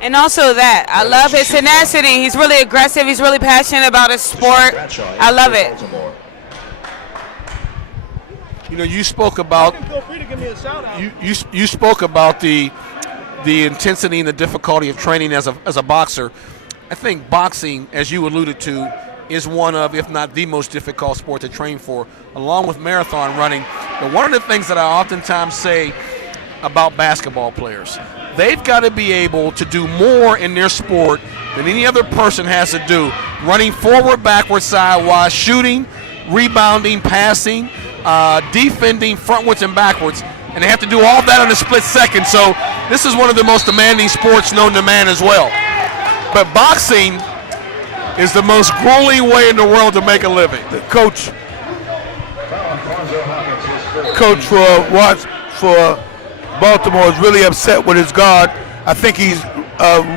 And also that, I love his tenacity. He's really aggressive. He's really passionate about his sport. I love it. You know, you spoke about you spoke about the intensity and the difficulty of training as a boxer. I think boxing, as you alluded to, is one of, if not the most difficult sport to train for, along with marathon running. But one of the things that I oftentimes say about basketball players, they've got to be able to do more in their sport than any other person has to do. Running forward, backward, sidewise, shooting, rebounding, passing, defending frontwards and backwards. And they have to do all that in a split second. So this is one of the most demanding sports known to man as well. But boxing is the most grueling way in the world to make a living. The coach for Baltimore is really upset with his guard. I think he's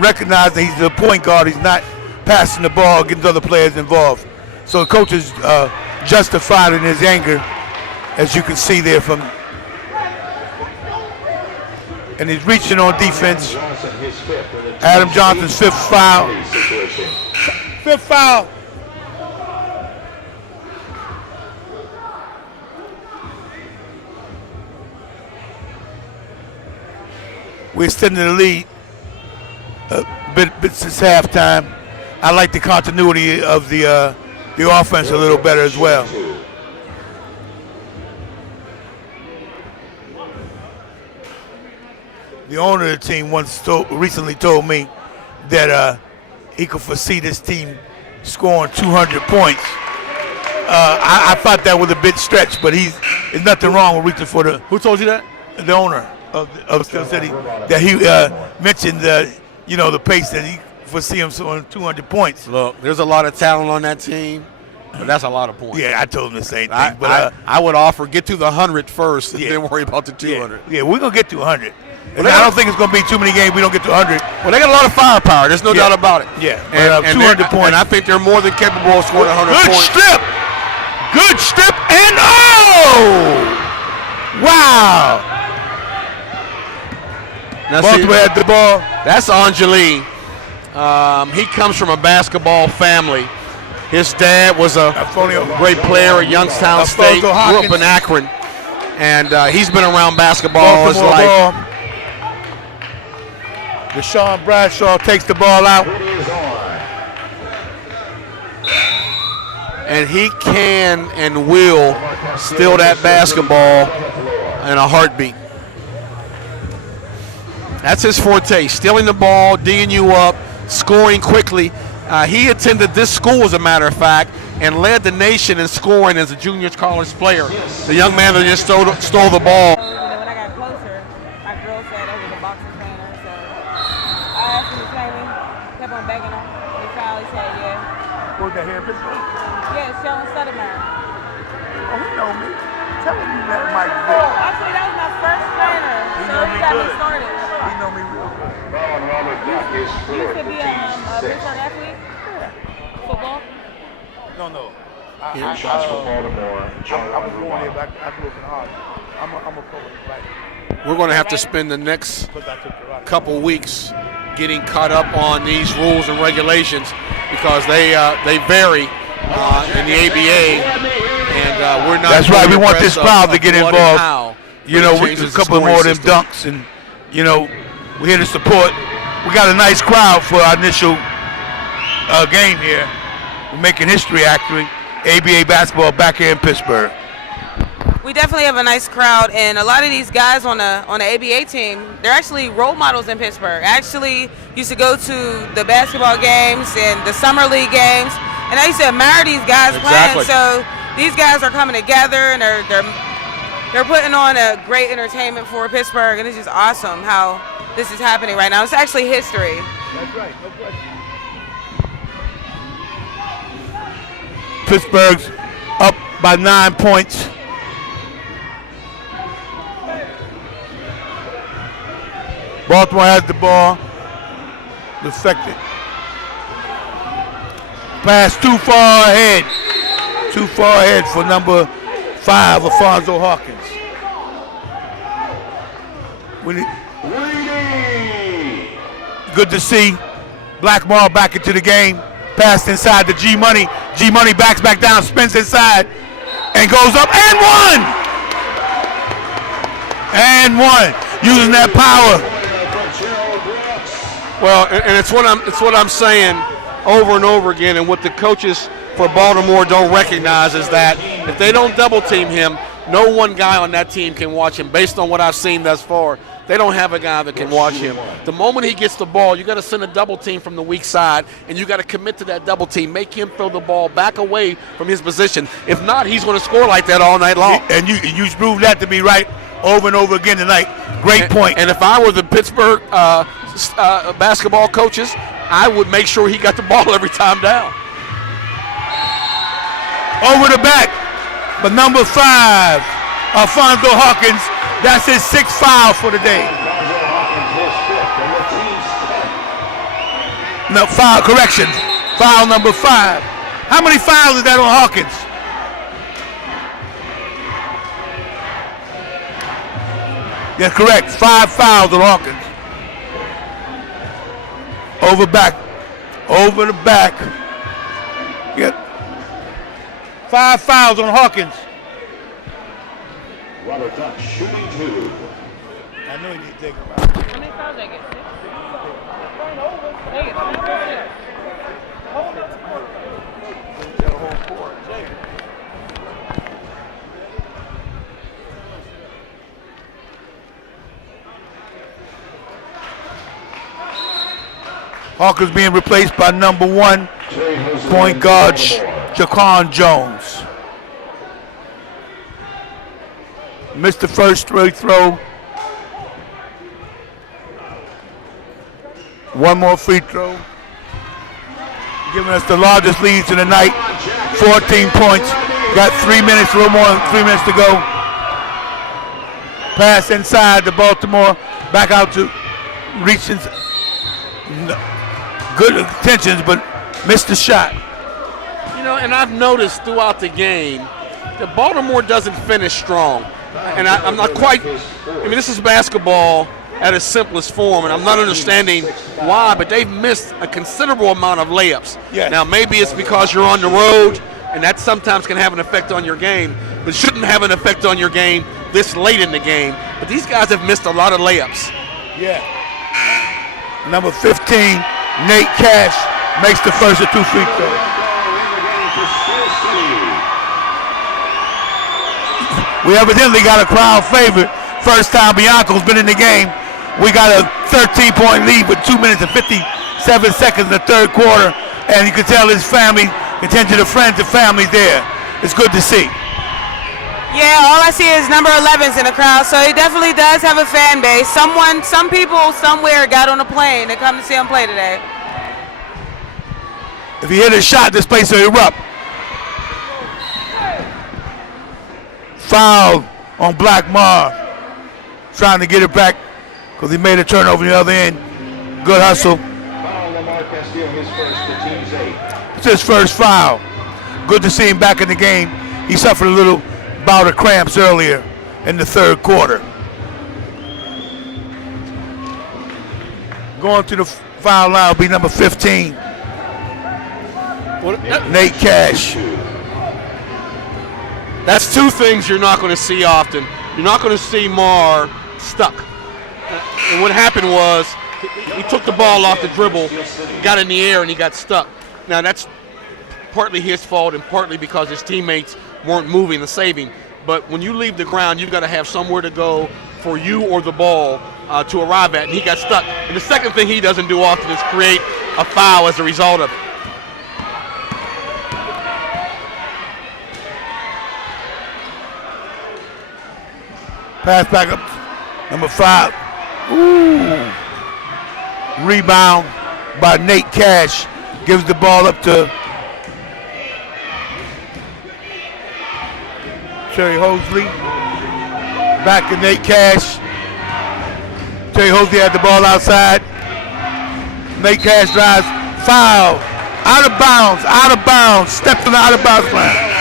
recognized that he's the point guard. He's not passing the ball, getting other players involved. So the coach is justified in his anger, as you can see there from. And he's reaching on defense. Adam Johnson's fifth foul. Fifth foul. We're extending the lead a bit since halftime. I like the continuity of the offense a little better as well. The owner of the team recently told me that he could foresee this team scoring 200 points. I thought that was a bit stretched, but there's nothing wrong with reaching for the. Who told you that? The owner of Steel City, that he mentioned the pace that he foresee him scoring 200 points. Look, there's a lot of talent on that team, but that's a lot of points. Yeah, I told him the same thing. I would offer get to the 100 first, and then worry about the 200. Yeah, we're gonna get to 100. Well, I don't think it's going to be too many games we don't get to 100. Well, they got a lot of firepower. There's no doubt about it. Yeah, and 200 points. And I think they're more than capable of scoring 100 points. Good strip, and oh! Wow! Now, Baltimore had the ball. That's Angeli. He comes from a basketball family. His dad was a great player at Youngstown State, grew up in Akron, and he's been around basketball all his life. Deshaun Bradshaw takes the ball out. And he can and will steal that basketball in a heartbeat. That's his forte, stealing the ball, D'ing you up, scoring quickly. He attended this school, as a matter of fact, and led the nation in scoring as a junior college player. The young man that just stole the ball. When I got closer, my girl said I was a boxing trainer, so I asked him to train me, kept on begging him. He finally said, yeah. Where's that here in Pittsburgh? Yeah, Sheldon Stuttermeyer. Oh, he know me. Tell him you met Mike Vick. Actually, that was my first trainer, so he got me started. He know me real good. You used to be a Pittsburgh athlete? Yeah. Football? No. Shots for Baltimore. I was born here, but I grew up in Harlem. I'm a pro fighter. We're going to have to spend the next couple weeks getting caught up on these rules and regulations because they vary in the ABA, and we're not. That's right. We want this crowd to get involved. With a couple more of them dunks, and we're here to support. We got a nice crowd for our initial game here. We're making history, actually. ABA basketball back here in Pittsburgh. We definitely have a nice crowd, and a lot of these guys on the ABA team, they're actually role models in Pittsburgh. I actually used to go to the basketball games and the summer league games, and I used to admire these guys playing. So these guys are coming together, and they're putting on a great entertainment for Pittsburgh, and it's just awesome how this is happening right now. It's actually history. That's right, no question. Pittsburgh's up by 9 points. Baltimore has the ball. Deflected. Pass too far ahead. Too far ahead for number 5, Alfonso Hawkins. Good to see Blackmore back into the game. Passed inside to G Money. G Money backs back down, spins inside, and goes up and one. And one. Using that power. Well, and it's what I'm saying over and over again, and what the coaches for Baltimore don't recognize is that if they don't double team him, no one guy on that team can watch him. Based on what I've seen thus far, they don't have a guy that can watch him. The moment he gets the ball, you got to send a double team from the weak side, and you got to commit to that double team. Make him throw the ball back away from his position. If not, he's going to score like that all night long. And you proved that to be right over and over again tonight. Great point. And if I were the Pittsburgh basketball coaches, I would make sure he got the ball every time down. Over the back, but number 5, Alfonso Hawkins. That's his 6th foul for the day. No, foul, correction. Foul number 5. How many fouls is that on Hawkins? Yeah, correct. 5 fouls on Hawkins. Over back. Over the back. Yeah. 5 fouls on Hawkins. Robert Tuck shooting 2. I know you need to think about it. How many fouls they get? 6? They get 6. Hawkins being replaced by number 1, point guard Jaquan Jones. Missed the first free throw. One more free throw. Giving us the largest lead of the night. 14 points. Got 3 minutes, a little more than 3 minutes to go. Pass inside to Baltimore. Back out to reaching. Good intentions, but missed the shot. You know, and I've noticed throughout the game that Baltimore doesn't finish strong. And I'm not quite, this is basketball at its simplest form, and I'm not understanding why, but they've missed a considerable amount of layups. Yes. Now, maybe it's because you're on the road, and that sometimes can have an effect on your game, but shouldn't have an effect on your game this late in the game. But these guys have missed a lot of layups. Yeah. Number 15, Nate Cash, makes the first of 2 free throws. We evidently got a crowd favorite. First time Bianco's been in the game. We got a 13-point lead with 2 minutes and 57 seconds in the third quarter. And you can tell his family, attention to friends and families there. It's good to see. Yeah, all I see is number 11's in the crowd, so he definitely does have a fan base. Some people somewhere got on a plane to come to see him play today. If he hit a shot, this place will erupt. Foul on Blackmore. Trying to get it back because he made a turnover on the other end. Good hustle. It's his first foul. Good to see him back in the game. He suffered a little bout of cramps earlier in the third quarter. Going to the foul line will be number 15. Nate Cash. That's 2 things you're not going to see often. You're not going to see Marr stuck. And what happened was he took the ball off the dribble, got in the air, and he got stuck. Now, that's partly his fault and partly because his teammates weren't moving and saving. But when you leave the ground, you've got to have somewhere to go for you or the ball to arrive at, and he got stuck. And the second thing he doesn't do often is create a foul as a result of it. Pass back up, number 5. Ooh. Rebound by Nate Cash. Gives the ball up to Terry Hosley. Back to Nate Cash. Terry Hosley had the ball outside. Nate Cash drives. Foul. Out of bounds. Out of bounds. Stepped on the out of bounds line.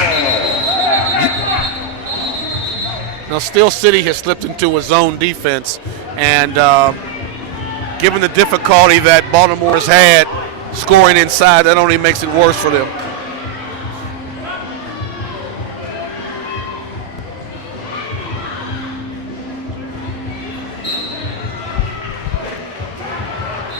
Now, Steel City has slipped into a zone defense, and given the difficulty that Baltimore has had scoring inside, that only makes it worse for them.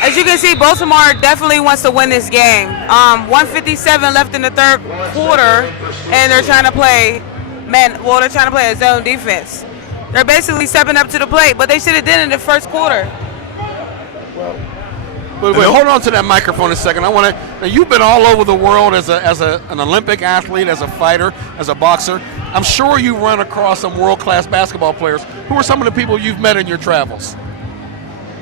As you can see, Baltimore definitely wants to win this game. 1:57 left in the third quarter, and they're trying to play they're trying to play a zone defense. They're basically stepping up to the plate, but they should have done it in the first quarter. Wait, hold on to that microphone a second. Now you've been all over the world as an Olympic athlete, as a fighter, as a boxer. I'm sure you run across some world-class basketball players. Who are some of the people you've met in your travels?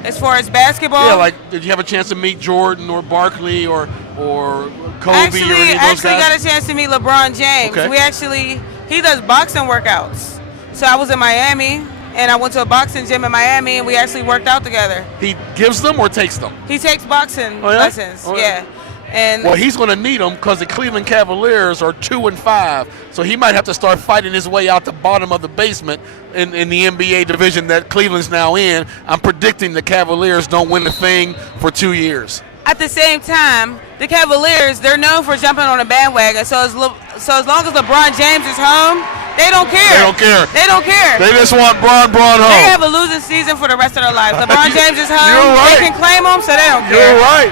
As far as basketball? Yeah, like did you have a chance to meet Jordan or Barkley or Kobe actually, or any of those guys? got a chance to meet LeBron James. Okay. He does boxing workouts. So I was in Miami, and I went to a boxing gym in Miami, and we actually worked out together. He gives them or takes them? He takes boxing lessons, yeah. And well, he's going to need them because the Cleveland Cavaliers are 2-5, so he might have to start fighting his way out the bottom of the basement in the NBA division that Cleveland's now in. I'm predicting the Cavaliers don't win a thing for 2 years. At the same time, the Cavaliers, they're known for jumping on a bandwagon. So as long as LeBron James is home, they don't care. They don't care. They don't care. They just want Bron home. They have a losing season for the rest of their lives. LeBron James is home. You're right. They can claim him, so they don't care. You're right.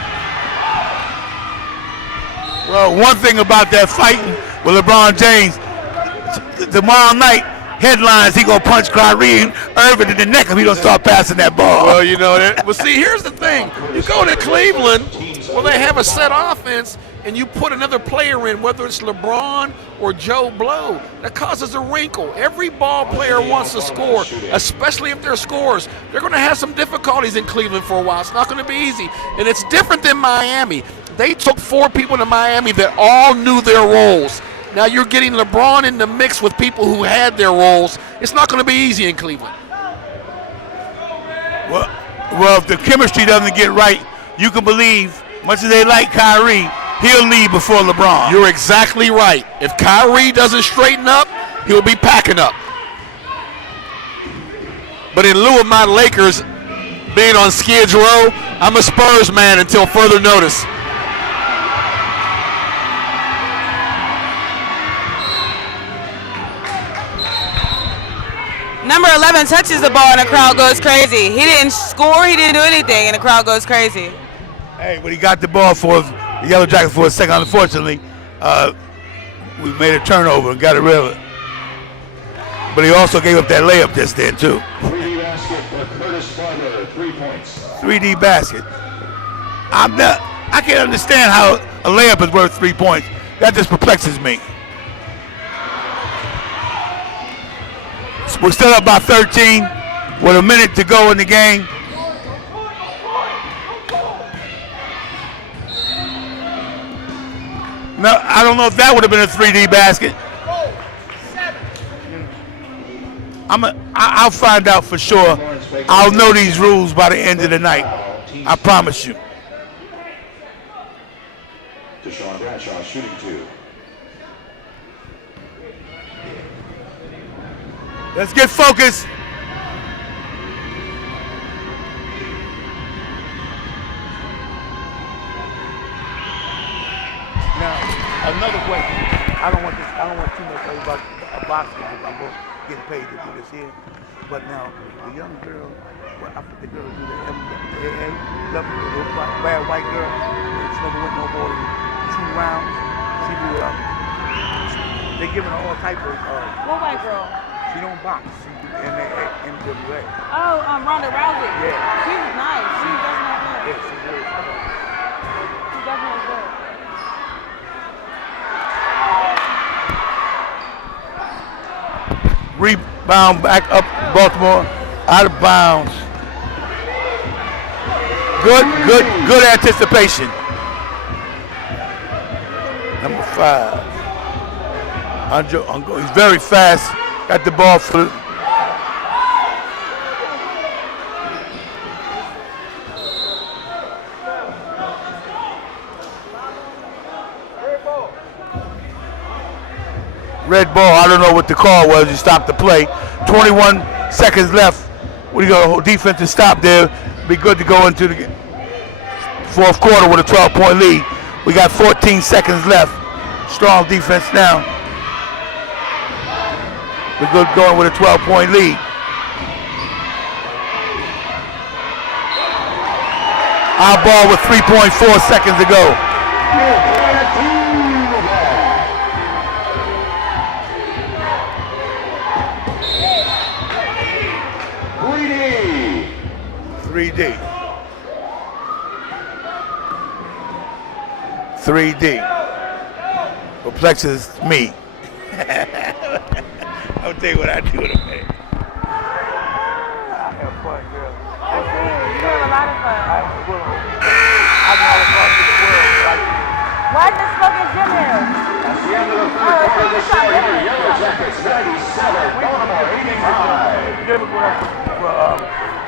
Well, one thing about that fighting with LeBron James, tomorrow night, headlines, he gonna punch Kyrie Irving in the neck if he don't start passing that ball. Well, you know that. Well, see, here's the thing. You go to Cleveland, well, they have a set offense, and you put another player in, whether it's LeBron or Joe Blow, that causes a wrinkle. Every ball player wants to score, especially if they're scorers. They're going to have some difficulties in Cleveland for a while. It's not going to be easy, and it's different than Miami. They took 4 people to Miami that all knew their roles. Now you're getting LeBron in the mix with people who had their roles. It's not going to be easy in Cleveland. Well, if the chemistry doesn't get right, you can believe, much as they like Kyrie, he'll leave before LeBron. You're exactly right. If Kyrie doesn't straighten up, he'll be packing up. But in lieu of my Lakers being on Skid Row, I'm a Spurs man until further notice. Number 11 touches the ball, and the crowd goes crazy. He didn't score. He didn't do anything, and the crowd goes crazy. Hey, when he got the ball for the Yellow Jackets for a second, unfortunately, we made a turnover and got rid of it. But he also gave up that layup just then, too. 3D basket for Curtis Barber, 3 points. 3D basket. I can't understand how a layup is worth 3 points. That just perplexes me. We're still up by 13 with a minute to go in the game. No, I don't know if that would have been a 3D basket. I'll find out for sure. I'll know these rules by the end of the night. I promise you. Deshaun Bradshaw shooting 2. Let's get focused. Now, another question. I don't want too much about boxing. I'm both getting paid to do this here. But now, the young girl, I put the girl who do the AA, the bad white girl, she never went no more than 2 rounds. She do they giving her all type of. What white girl? She don't box. She do NWA. Oh, Ronda Rousey. Yeah. She was nice. She definitely good. Yeah, she's very good. She definitely good. Rebound back up Baltimore, out of bounds. Good anticipation. Number 5. He's very fast. Got the ball for the red ball. I don't know what the call was. You stopped the play. 21 seconds left. What do you got? A whole defensive stop there. be good to go into the fourth quarter with a 12-point lead. We got 14 seconds left. Strong defense now. We're good going with a 12-point lead. Our ball with 3.4 seconds to go. 3D. Perplexes me. I'll tell you what I do in a minute. I have fun, girl. I see you. You have a lot of fun. I have fun. I've been all across the world like this. Why is this smoking gym here? That's the end of the third quarter of the score here. Yellow Jackets 97, Baltimore 85. Give it for